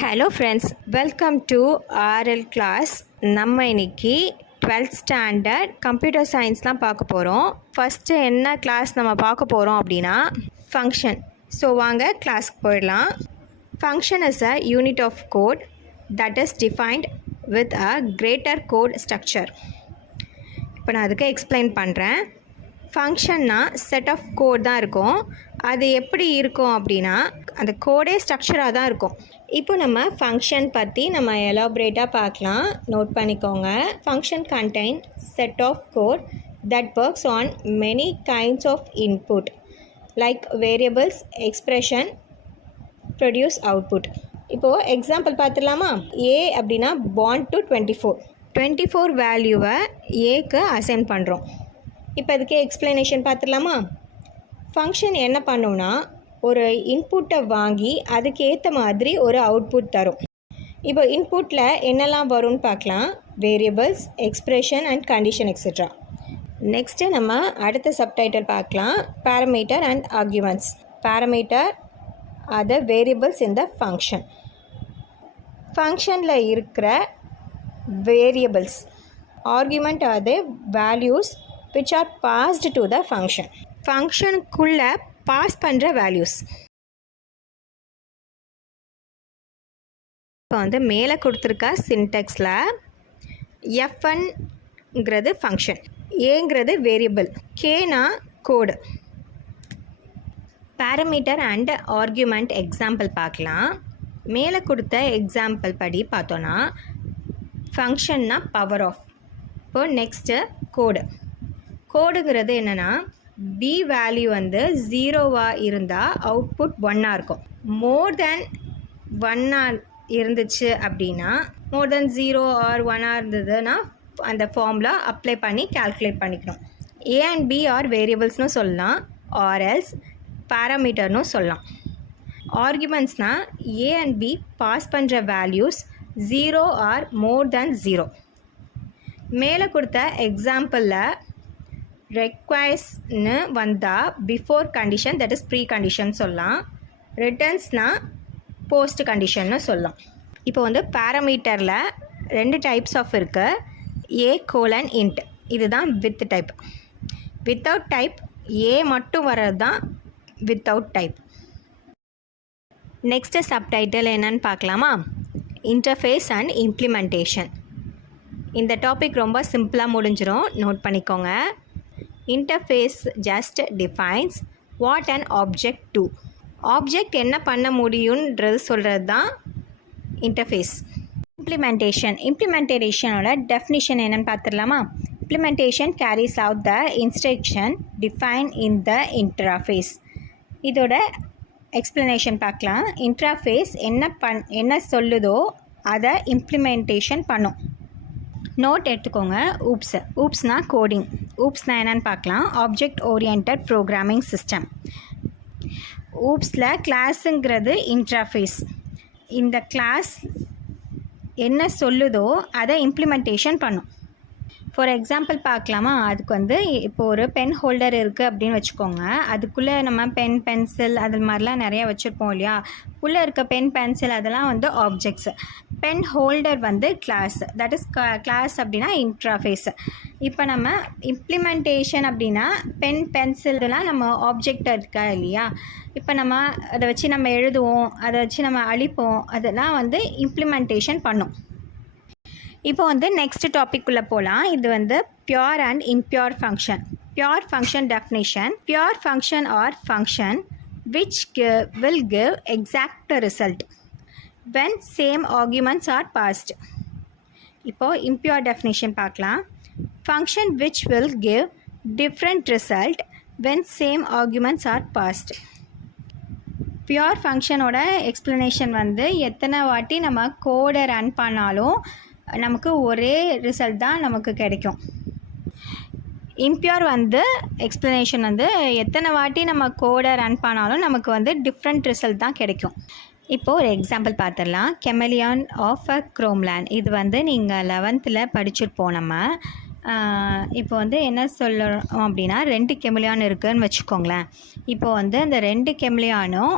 Hello friends, welcome to RL class. நம்ம இன்னைக்கு 12th standard computer science தான் பார்க்க போகிறோம். ஃபஸ்ட்டு என்ன கிளாஸ் நம்ம பார்க்க போகிறோம் அப்படின்னா ஃபங்க்ஷன். ஸோ வாங்க கிளாஸ்க்கு போயிடலாம். Function is a unit of code that is defined with a greater code structure. இப்போ நான் அதுக்கு எக்ஸ்பிளைன் பண்ணுறேன். ஃபங்க்ஷன்னா செட் ஆஃப் கோட் தான் இருக்கும். அது எப்படி இருக்கும் அப்படின்னா அந்த கோடே ஸ்ட்ரக்சராக தான் இருக்கும். இப்போ நம்ம ஃபங்க்ஷன் பற்றி நம்ம எலாபரேட்டாக பார்க்கலாம். நோட் பண்ணிக்கோங்க. Function contain set of code that works on many kinds of input like variables, expression, produce output. இப்போது எக்ஸாம்பிள் பார்த்துடலாமா? ஏ அப்படின்னா பாண்ட் டு 24 வேல்யூவை ஏக்கு அசைன் பண்ணுறோம். இப்போ அதுக்கு எக்ஸ்ப்ளனேஷன் பார்த்துடலாமா? ஃபங்க்ஷன் என்ன பண்ணுன்னா ஒரு இன்புட்டை வாங்கி அதுக்கு ஏற்ற மாதிரி ஒரு அவுட்புட் தரும். இப்போ இன்புட்டில் என்னெல்லாம் வரும்னு பார்க்கலாம். Variables, expression and condition etcetera. Next நம்ம அடுத்த சப்டைட்டில் பார்க்கலாம். Parameter and arguments. Parameter are the variables in the function. ஃபங்க்ஷனில் இருக்கிற variables. Argument are the values which are passed to the function. ஃபங்க்ஷனுக்குள்ளே பாஸ் பண்ணுற வேல்யூஸ். இப்போ வந்து மேலே கொடுத்துருக்க சின்டெக்ஸில் F1ங்கிறது ஃபங்க்ஷன், ஏங்கிறது வேரியபிள், கேனா code. Parameter and argument example பார்க்கலாம். மேலே கொடுத்த எக்ஸாம்பிள் படி பார்த்தோன்னா ஃபங்க்ஷன்னா பவர் ஆஃப். இப்போ நெக்ஸ்ட்டு கோடு. கோடுங்கிறது என்னென்னா பி வேல்யூ வந்து 0வாக இருந்தால் அவுட்புட் 1ஆக இருக்கும். மோர் தேன் 1ஆக இருந்துச்சு அப்படின்னா, மோர் தேன் 0 ஆர் 1ஆக இருந்ததுன்னா அந்த ஃபார்முலா அப்ளை பண்ணி கால்குலேட் பண்ணிக்கணும். ஏ அண்ட் பி ஆர் வேரியபிள்ஸ்னு சொல்லலாம், ஆர்எல்ஸ் பேராமீட்டர்னு சொல்லலாம். ஆர்குமெண்ட்ஸ்னால் ஏ அண்ட் பி பாஸ் பண்ணுற வேல்யூஸ் 0 ஆர் மோர் தேன் 0. மேலே கொடுத்த எக்ஸாம்பிளில் ரெக்வயர்ஸ்னு வந்தால் before condition, that is precondition சொல்லலாம். ரிட்டர்ன்ஸ்னால் போஸ்ட் கண்டிஷன்னு சொல்லலாம். இப்போ வந்து பேராமீட்டரில் 2 டைப்ஸ் ஆஃப் இருக்குது. A:int இதுதான் with type. Without type A மட்டும் வர்றது தான் வித்தவுட் டைப். நெக்ஸ்ட்டு சப்டைட்டில் என்னன்னு பார்க்கலாமா? Interface and implementation. இந்த டாபிக் ரொம்ப சிம்பிளாக முடிஞ்சிடும், நோட் பண்ணிக்கோங்க. Interface just defines what an object do. Object என்ன பண்ண முடியுன்றது சொல்கிறது தான் இன்டர்ஃபேஸ். இம்ப்ளிமெண்டேஷனோட டெஃபினிஷன் என்னென்னு பார்த்துடலாமா? Implementation carries out the instruction define in the interface. இதோட எக்ஸ்ப்ளனேஷன் பார்க்கலாம். இன்டர்ஃபேஸ் என்ன சொல்லுதோ அதை இம்ப்ளிமெண்டேஷன் பண்ணும். நோட் எடுத்துக்கோங்க. ஊப்ஸ்னால் கோடிங். ஊப்ஸ்னால் என்னென்னு பார்க்கலாம். Object oriented programming system. ஊப்ஸில் கிளாஸுங்கிறது இன்டர்ஃபேஸ். இந்த கிளாஸ் என்ன சொல்லுதோ அதை இம்ப்ளிமெண்டேஷன் பண்ணும். ஃபார் எக்ஸாம்பிள் பார்க்கலாமா? அதுக்கு வந்து இப்போ ஒரு பென் ஹோல்டர் இருக்குது அப்படின்னு வச்சுக்கோங்க. அதுக்குள்ளே நம்ம பென், பென்சில் அது மாதிரிலாம் நிறையா வச்சுருப்போம் இல்லையா? உள்ளே இருக்க பென், பென்சில் அதெல்லாம் வந்து ஆப்ஜெக்ட்ஸ். பென் ஹோல்டர் வந்து கிளாஸ், தட் இஸ் கிளாஸ் அப்படின்னா இன்டர்ஃபேஸ். இப்போ நம்ம இம்ப்ளிமெண்டேஷன் அப்படின்னா பென், பென்சில் இதெல்லாம் நம்ம ஆப்ஜெக்ட் இருக்கா இல்லையா? இப்போ நம்ம அதை வச்சு நம்ம எழுதுவோம், அதை வச்சு நம்ம அழிப்போம், அதெல்லாம் வந்து இம்ப்ளிமெண்டேஷன் பண்ணும். இப்போ வந்து நெக்ஸ்ட் டாபிக்குள்ளே போகலாம். இது வந்து pure and impure function. Pure function definition. Pure function are function which will give exact result when same arguments are passed. இப்போ impure definition பார்க்கலாம். Function which will give different result when same arguments are passed. Pure ஃபங்க்ஷனோட explanation வந்து எத்தனை வாட்டி நம்ம கோடை run பண்ணாலும் நமக்கு ஒரே ரிசல்ட் தான் நமக்கு கிடைக்கும். இம்பியூர் வந்து எக்ஸ்ப்ளனேஷன் வந்து எத்தனை வாட்டி நம்ம கோடை ரன் பண்ணாலும் நமக்கு வந்து டிஃப்ரெண்ட் ரிசல்ட் தான் கிடைக்கும். இப்போது ஒரு எக்ஸாம்பிள் பார்த்துடலாம். கெமலியான் ஆஃப் அ குரோம்லேண்ட். இது வந்து நீங்கள் 11th படிச்சிருப்போம் நம்ம. இப்போ வந்து என்ன சொல்லணும் அப்படின்னா 2 கெமிலியான் இருக்குதுன்னு வச்சுக்கோங்களேன். இப்போ வந்து அந்த 2 கெமிலியானும்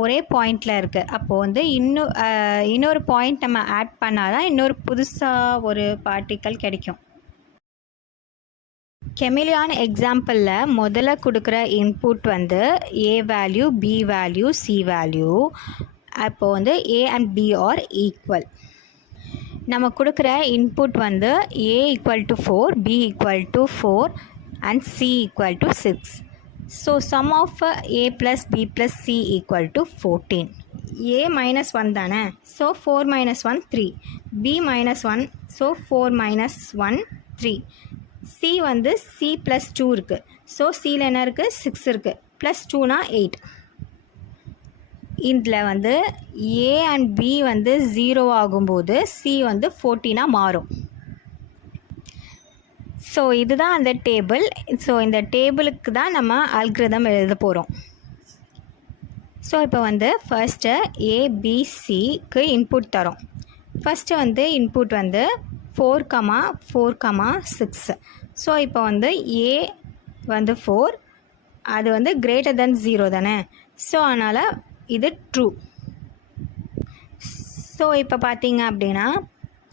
ஒரே பாயிண்டில் இருக்குது. அப்போது வந்து இன்னொரு பாயிண்ட் நம்ம ஆட் பண்ணால் தான் இன்னொரு புதுசாக ஒரு பார்ட்டிக்கல் கிடைக்கும். கெமிலியான் எக்ஸாம்பிளில் முதல்ல கொடுக்குற இன்புட் வந்து A value, B value, C value. அப்போது வந்து A and B are equal. நம்ம கொடுக்குற இன்புட் வந்து A equal to 4, B equal to 4 and C equal to 6. So sum of A plus B plus C equal to 14. A -1 தானே, so 4 - 1 3. B -1, so 4 - 1 3. C வந்து C plus 2 இருக்குது. So சியில் என்ன இருக்குது, 6 இருக்குது. ப்ளஸ் 2னா 8. இதில் வந்து ஏ அண்ட் பி வந்து 0 ஆகும்போது சி வந்து 14 மாறும். ஸோ இதுதான் அந்த டேபிள். ஸோ இந்த டேபிளுக்கு தான் நம்ம அல்கிரிதம் எழுத போகிறோம். ஸோ இப்போ வந்து ஃபர்ஸ்ட்டு ஏபிசிக்கு இன்புட் தரோம். ஃபஸ்ட்டு வந்து இன்புட் வந்து 4, 6. ஸோ இப்போ வந்து ஏ வந்து 4, அது வந்து greater than 0 தானே, ஸோ அதனால் இது ட்ரூ. ஸோ இப்போ பார்த்தீங்க அப்படின்னா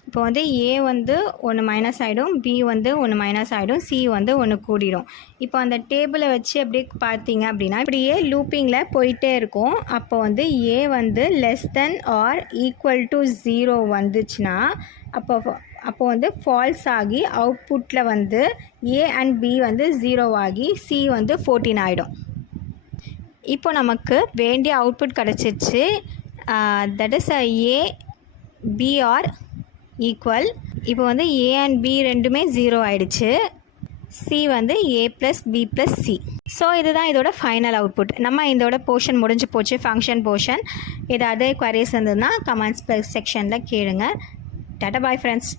இப்போ வந்து ஏ வந்து 1 மைனஸ் ஆகிடும், பி வந்து 1 மைனஸ் ஆகிடும், சி வந்து 1 கூடிடும். இப்போ அந்த டேபிளை வச்சு அப்படியே பார்த்தீங்க அப்படின்னா இப்படியே லூப்பிங்கில் போயிட்டே இருக்கும். அப்போ வந்து ஏ வந்து less than or equal to 0 வந்துச்சுன்னா அப்போ வந்து ஃபால்ஸ் ஆகி அவுட்புட்டில் வந்து ஏ அண்ட் பி வந்து 0 ஆகி சி வந்து 14 ஆகிடும். இப்போ நமக்கு வேண்டிய அவுட்புட் கிடச்சிருச்சு. That is A B are equal. இப்போ வந்து ஏ அண்ட் பி ரெண்டுமே 0 ஆகிடுச்சு. சி வந்து A plus B plus C. So இதுதான் இதோட ஃபைனல் அவுட்புட். நம்ம இதோட போர்ஷன் முடிஞ்சு போச்சு, ஃபங்க்ஷன் போர்ஷன். ஏதாவது குவரிஸ் இருந்ததுன்னா கமெண்ட்ஸ் செக்ஷனில் கேளுங்க. Tata bye friends.